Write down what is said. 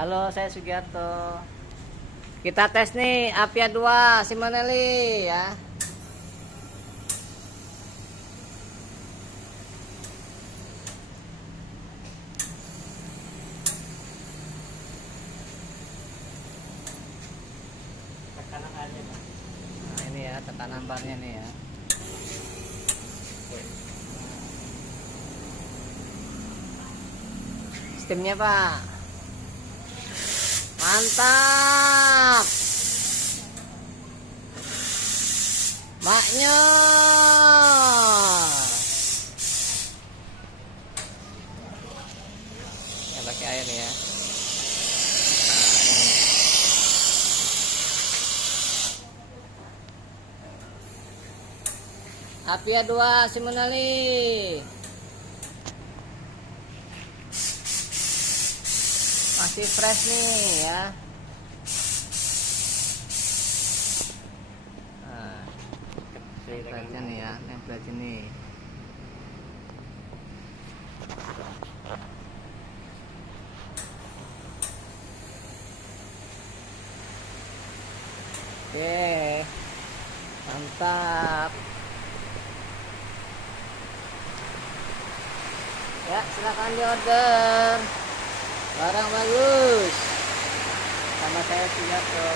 Halo, saya Sugiarto. Kita tes nih Avia 2 Simonelli ya. Tekanan aja, Pak. Nah, ini ya tekanan barnya nih ya. Sistemnya, Pak. Mantap. Maknya. Ya pakai air nih ya. Avia 2 Simonelli. Masih fresh nih ya. Nah, tempelnya nih ya, tempel sini. Oke, mantap. Ya, silakan diorder. Barang bagus. Sama saya Sugiarto.